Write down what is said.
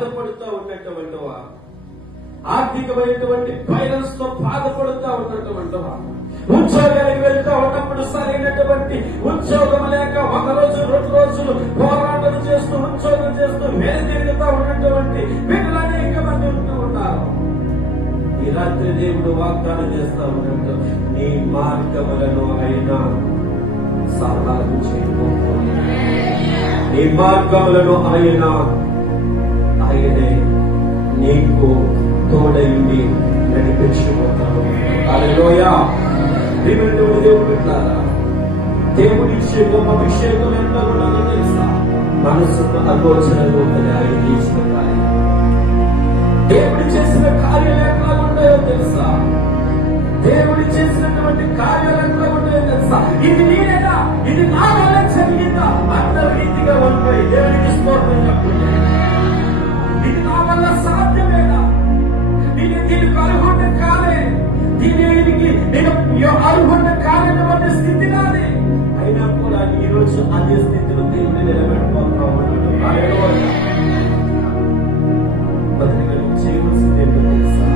బాధపడుతూ ఉన్నటువంటి వారు ఆర్థికమైనటువంటి ఫైనాన్స్తో బాధపడుతూ ఉన్నటువంటి వారు ఉద్యోగానికి వెళ్తూ ఉన్నప్పుడు సరైనటువంటి ఉద్యోగం లేక ఒక రోజు రెండు రోజులు పోరాటం చేస్తూ ఉద్యోగం చేస్తూ వేలు తిరుగుతూ ఉన్నటువంటి బిడ్డలు అనేక మంది ఉంటూ ఉన్నారు. ఈ రాత్రి దేవుడు వాగ్దానం చేస్తా ఉన్నట్టు నీ మార్గములను అయినా సరళాలు చేయబోతున్నాడు. నీ మార్గములను ఆయన తోడైంది నడిపించబోతాను అలలోయా దేవుడు దేవుడు పెట్టారా దేవుడి ఇచ్చే గొప్ప అభిషేకం ఎంత ఉన్నదో తెలుసా? మనసుకు ఆలోచనలు ఉంటుంది ఆయన చేసిన దేవుడు చేసిన కార్యాలయం నేను అర్హుండ కాలేనటువంటి స్థితి నాది. అయినా కూడా ఈ రోజు అదే స్థితిలో దేవుని నిలబెట్టుకోతా చేయవలసింది ఏంటో తెలుసా?